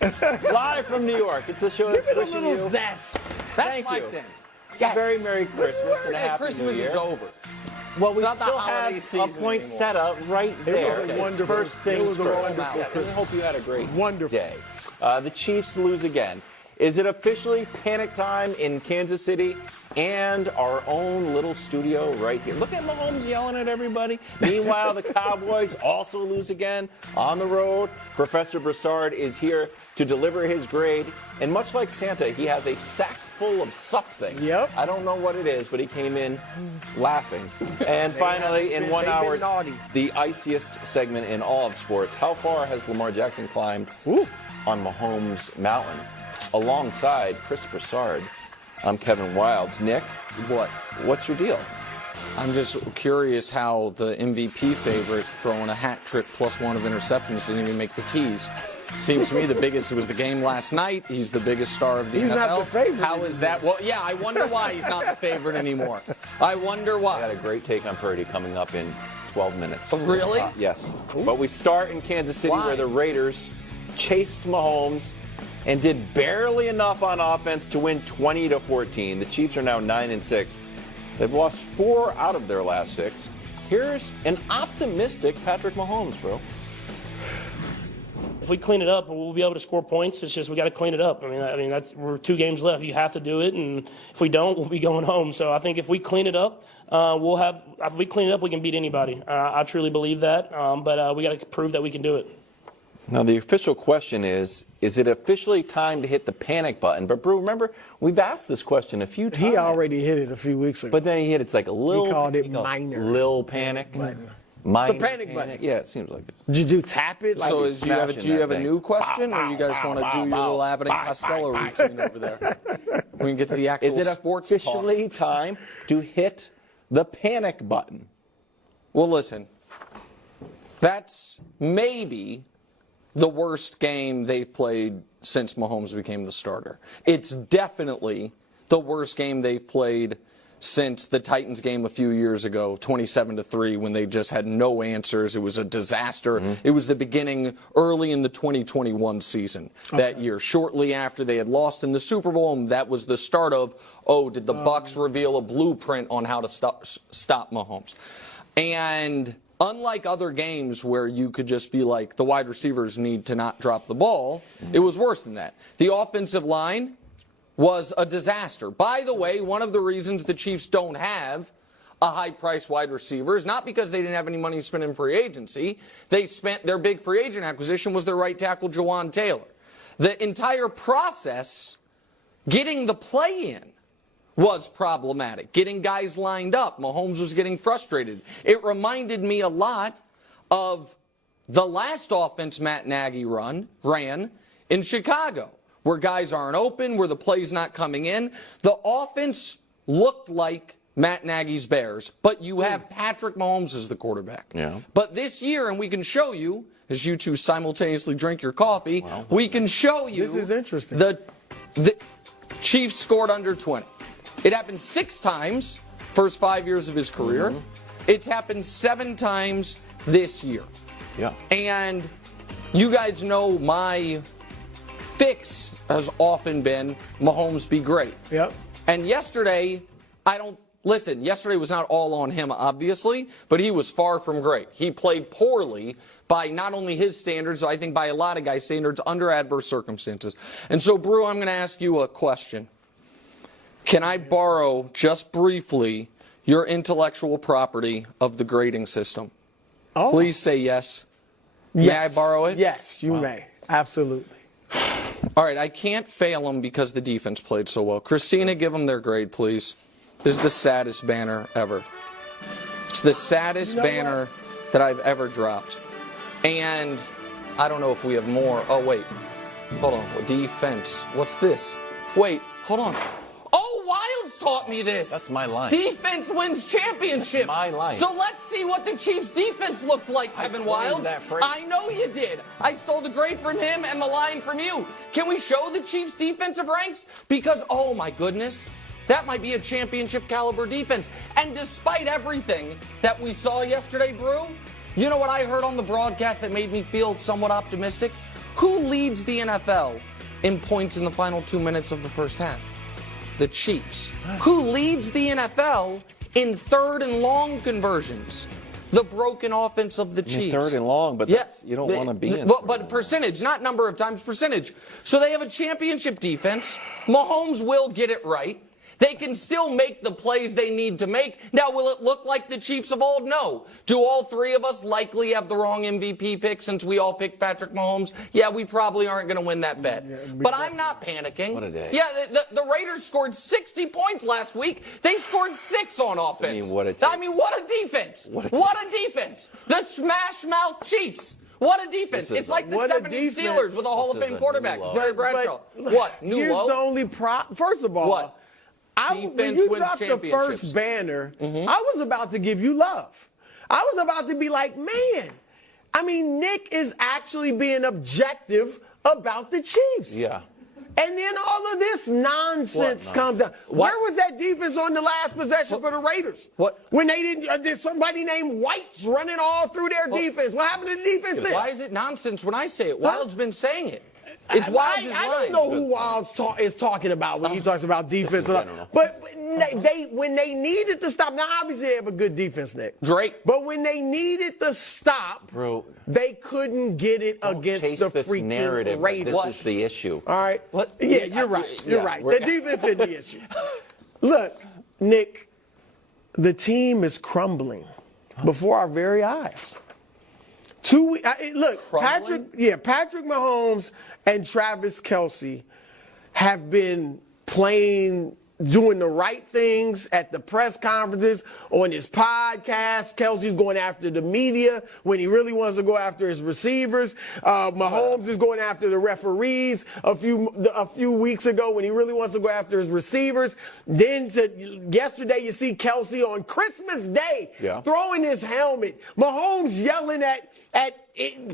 Live from New York. It's a show Give that's it a wishing little you zest. That's Thank my you. thing. a very Merry Christmas and a Happy Christmas New Year. is over. Well, we It's not the still holiday have a season point anymore. set up right there. was a It's wonderful- first things it was a first. wonderful Yeah, I hope you had a great Wonderful. day. The Chiefs lose again. Is it officially panic time in Kansas City and our own little studio right here? Look at Mahomes yelling at everybody. Meanwhile, the Cowboys also lose again on the road. Professor Broussard is here to deliver his grade. And much like Santa, he has a sack full of something. Yep. I don't know what it is, but he came in laughing. And finally, in 1 hour, been naughty. the iciest segment in all of sports. How far has Lamar Jackson climbed on Mahomes Mountain? Alongside Chris Broussard, I'm Kevin Wildes. Nick, what's your deal? I'm just curious how the MVP favorite throwing a hat trick plus one of interceptions didn't even make the tees. Seems to me the biggest was the game last night. He's the biggest star of the He's NFL. not the favorite How is that? Well, yeah, I wonder why he's not the favorite anymore. I wonder I got why. a great take on Purdy coming up in 12 minutes. Oh, really? Yes. But we start in Kansas City Why? where the Raiders chased Mahomes and did barely enough on offense to win 20-14. The Chiefs are now 9-6. They've lost 4 out of their last 6. Here's an optimistic Patrick Mahomes, bro. If we clean it up, we'll be able to score points. It's just we got to clean it up. I mean, we're 2 games left. You have to do it, and if we don't, we'll be going home. So I think if we clean it up, If we clean it up, we can beat anybody. I truly believe that. But we got to prove that we can do it. Now, the official question is it officially time to hit the panic button? But, Brew, remember, we've asked this question a few times. He already hit it a few weeks ago. But then he hit it's like a little. He called it minor. Lil panic. Minor It's a panic button. Yeah, it seems like it. Did you tap it? So he's do you have a smashing that new thing. question, or you guys want to do your little Abbott and Costello routine over there? We can get to the actual Is it sports talk. officially time to hit the panic button? Well, listen, that's maybe the worst game they've played since Mahomes became the starter. It's definitely the worst game they've played since the Titans game a few years ago, 27-3, when they just had no answers. It was a disaster. It was the beginning early in the 2021 season that year, shortly after they had lost in the Super Bowl, and that was the start of, did the Bucs reveal a blueprint on how to stop Mahomes? And unlike other games where you could just be like, the wide receivers need to not drop the ball, it was worse than that. The offensive line was a disaster. By the way, one of the reasons the Chiefs don't have a high-priced wide receiver is not because they didn't have any money to spend in free agency. They spent their big free agent acquisition was their right tackle, Jawan Taylor. The entire process, getting the play in, was problematic. Getting guys lined up. Mahomes was getting frustrated. It reminded me a lot of the last offense Matt Nagy ran in Chicago, where guys aren't open, where the play's not coming in. The offense looked like Matt Nagy's Bears, but you have Patrick Mahomes as the quarterback. Yeah. But this year, and we can show you, as you two simultaneously drink your coffee, we can show you. This is interesting. The Chiefs scored under 20. It happened 6 times, first 5 years of his career. It's happened 7 times this year. Yeah. And you guys know my fix has often been Mahomes be great. Yep. And yesterday, yesterday was not all on him, obviously, but he was far from great. He played poorly by not only his standards, I think by a lot of guys' standards, under adverse circumstances. And so, Brew, I'm going to ask you a question. Can I borrow, just briefly, your intellectual property of the grading system? Oh. Please say yes. May I borrow it? Yes, you may. Absolutely. All right, I can't fail them because the defense played so well. Christina, give them their grade, please. This is the saddest banner ever. It's the saddest banner that I've ever dropped. And I don't know if we have more. Oh, wait. Hold on. Defense. What's this? Wait, hold on. Oh, Wildes taught me this. That's my line. Defense wins championships. My line. So let's see what the Chiefs' defense looked like, Kevin Wildes. that phrase. I know you did. I stole the grade from him and the line from you. Can we show the Chiefs' defensive ranks? Because, oh my goodness, that might be a championship caliber defense. And despite everything that we saw yesterday, Brew, you know what I heard on the broadcast that made me feel somewhat optimistic? Who leads the NFL in points in the final 2 minutes of the first half? The Chiefs. Who leads the NFL in third and long conversions? The broken offense of the Chiefs. Third and long, but you don't want to be in. But percentage, not number of times, percentage. So they have a championship defense. Mahomes will get it right. They can still make the plays they need to make. Now, will it look like the Chiefs of old? No. Do all three of us likely have the wrong MVP pick since we all picked Patrick Mahomes? Yeah, we probably aren't going to win that bet. But I'm not panicking. What a day. Yeah, the Raiders scored 60 points last week. They scored 6 on offense. What a defense. What a defense. The smash mouth Chiefs. What a defense. It's like the 70 Steelers with a Hall of Fame quarterback, Terry Bradshaw. What? New Here's low? the only First of all, What? when you dropped the first banner, I was about to give you love. I was about to be like, man, I mean, Nick is actually being objective about the Chiefs. Yeah. And then all of this nonsense comes down. Where was that defense on the last possession for the Raiders? What? When they didn't, there's somebody named White's running all through their defense. What happened to the defense then? Why is it nonsense when I say it? Wild's been saying it. It's Wild's I don't know who Wild is talking about when he talks about defense. But when they needed to stop, now obviously they have a good defense, Nick. Great. But when they needed to stop, Bro, they couldn't get it against the this freaking narrative. Raiders. This is the issue. All right. What? Yeah, you're right. You're right. we're- The defense is the issue. Look, Nick, the team is crumbling before our very eyes. Look, Crumbling? Patrick Mahomes and Travis Kelce have been doing the right things at the press conferences, on his podcast. Kelce's going after the media when he really wants to go after his receivers. Mahomes is going after the referees a few weeks ago when he really wants to go after his receivers. Then yesterday you see Kelce on Christmas Day throwing his helmet. Mahomes yelling at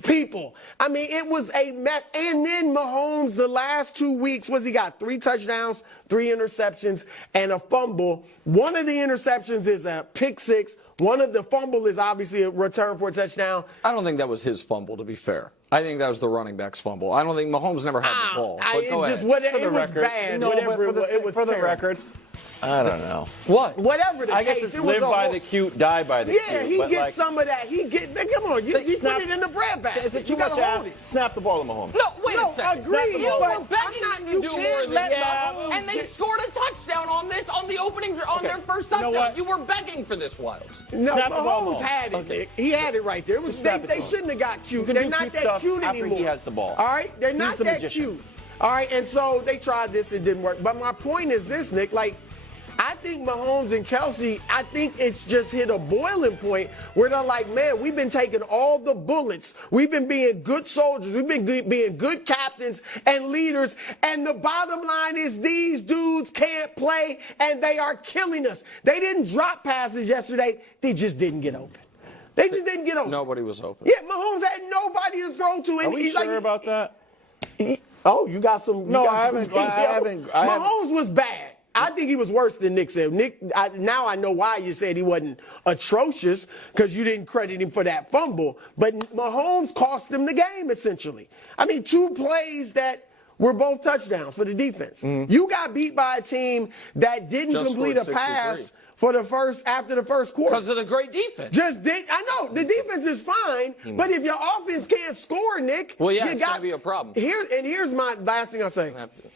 people. I mean, it was a mess. And then Mahomes, the last 2 weeks, he got 3 touchdowns, 3 interceptions, and a fumble. One of the interceptions is a pick six. One of the fumble is obviously a return for a touchdown. I don't think that was his fumble, to be fair. I think that was the running back's fumble. I don't think Mahomes never had the ball. But go ahead. It was bad. No, whatever but it was for the terrible. record, I don't know. What? Whatever the I case, guess it's it was live by the cute, die by the cute. Yeah, he but gets like, some of that. Come on, you put it in the bread basket. Is it too You gotta much hold ask? it. Snap the ball to Mahomes. No, wait a second. Agreed, You but were begging I'm not- him to you do can't more than let that. Mahomes And they get- scored a touchdown on their first You know touchdown. what? You were begging for this, Wilds. No, Snap the ball, Mahomes Mahomes. had it. Nick. He had it right there. snap it They to him. shouldn't have got cute. can They're do not cute that stuff cute after anymore. he has the ball. All right? They're not the that magician. cute. All right? And so they tried this. It didn't work. But my point is this, Nick. I think Mahomes and Kelce, I think it's just hit a boiling point where they're like, man, we've been taking all the bullets. We've been being good soldiers. We've been being good captains and leaders. And the bottom line is these dudes can't play, and they are killing us. They didn't drop passes yesterday. They just didn't get open. They just didn't get open. Nobody was open. Yeah, Mahomes had nobody to throw to. And Are we sure about that? Oh, you got some. No, you got I some haven't- video. I haven't- I haven't- Mahomes was bad. I think he was worse than Nick said. Now I know why you said he wasn't atrocious, because you didn't credit him for that fumble. But Mahomes cost them the game, essentially. I mean, 2 plays that were both touchdowns for the defense. You got beat by a team that didn't Just complete a scored pass 63. after the first quarter. Because of the great defense. I know the defense is fine, but if your offense can't score, Nick, Well, yeah, you it's got gonna be a problem. Here's my last thing I'll say.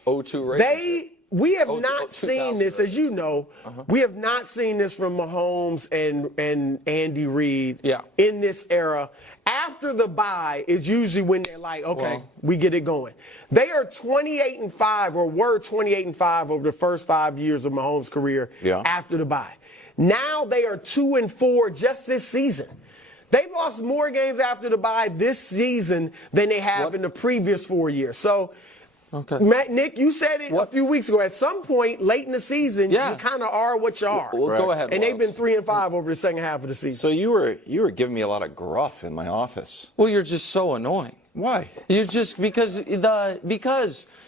0-2 Raiders. We have Oh, not 2000 seen this, as you know. We have not seen this from Mahomes and Andy Reid in this era. After the bye is usually when they're like, okay, we get it going. They are 28-5, or were 28-5 over the first 5 years of Mahomes' career after the bye. Now they are 2-4 just this season. They've lost more games after the bye this season than they have in the previous 4 years. So, Nick, you said it a few weeks ago. At some point late in the season, you kind of are what you are. Well, go ahead. And they've been 3-5 over the second half of the season. So you were giving me a lot of gruff in my office. Well, you're just so annoying. Why? You're just because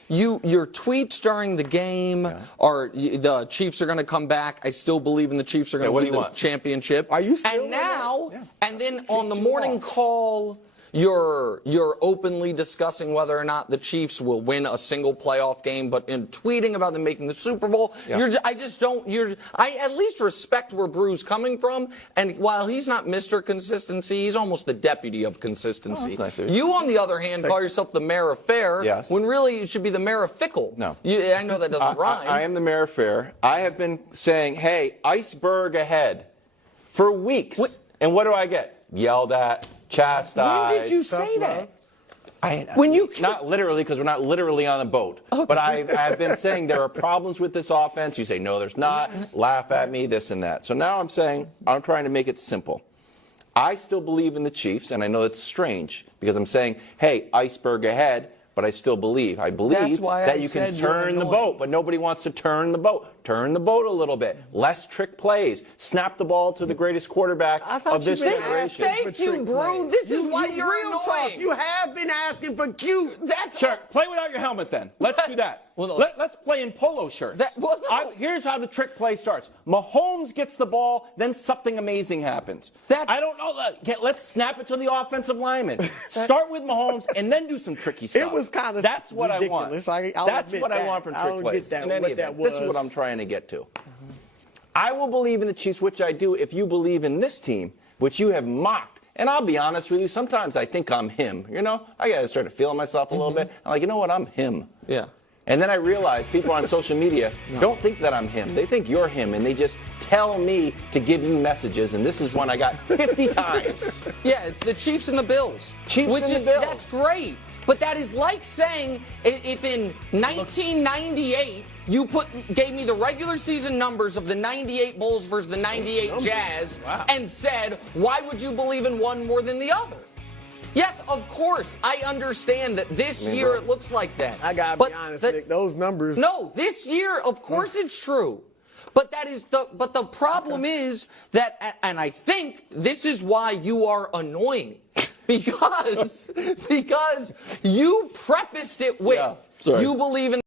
your tweets during the game are the Chiefs are going to come back. I still believe in the Chiefs are going to win the championship. Are you still and now and then on the morning call You're openly discussing whether or not the Chiefs will win a single playoff game, but in tweeting about them making the Super Bowl, I at least respect where Brew's coming from. And while he's not Mr. Consistency, he's almost the deputy of consistency. Oh, that's nice of you, on the other hand, call yourself the mayor of fair, when really you should be the mayor of fickle. No. I know that doesn't rhyme. I am the mayor of fair. I have been saying, hey, iceberg ahead for weeks. And what do I get? Yelled at, chastised. When did you say that? Not literally, because we're not literally on a boat. Okay. But I've been saying there are problems with this offense. You say, no, there's not. Laugh at me, this and that. So now I'm saying, I'm trying to make it simple. I still believe in the Chiefs, and I know it's strange because I'm saying, hey, iceberg ahead, but I still believe. I believe that you can turn the boat, but nobody wants to turn the boat. Turn the boat a little bit. Less trick plays. Snap the ball to the greatest quarterback of this generation. Thank you, bro. This is why you're real annoying. Talk. You have been asking for cute. Sure. Play without your helmet then. Let's do that. Let's play in polo shirts. Here's how the trick play starts. Mahomes gets the ball, then something amazing happens. I don't know. Let's snap it to the offensive lineman. Start with Mahomes and then do some tricky stuff. It was kind of That's what ridiculous. I want. That's what I want from trick plays. This is what I'm trying to get to. I will believe in the Chiefs, which I do, if you believe in this team, which you have mocked. And I'll be honest with you, sometimes I think I'm him. You know, I got to start feeling myself a little bit. I'm like, you know what, I'm him. Yeah. And then I realize people on social media don't think that I'm him. They think you're him, and they just tell me to give you messages, and this is one I got 50 times. Yeah, it's the Chiefs and the Bills. Bills. That's great. But that is like saying if in 1998 you gave me the regular season numbers of the 98 Bulls versus the 98 Jazz and said, why would you believe in one more than the other? Yes, of course. I understand that this year it looks like that. I gotta be honest, Nick, those numbers. No, this year, of course it's true. But the problem is that, and I think this is why you are annoying. Because you prefaced it with, you believe in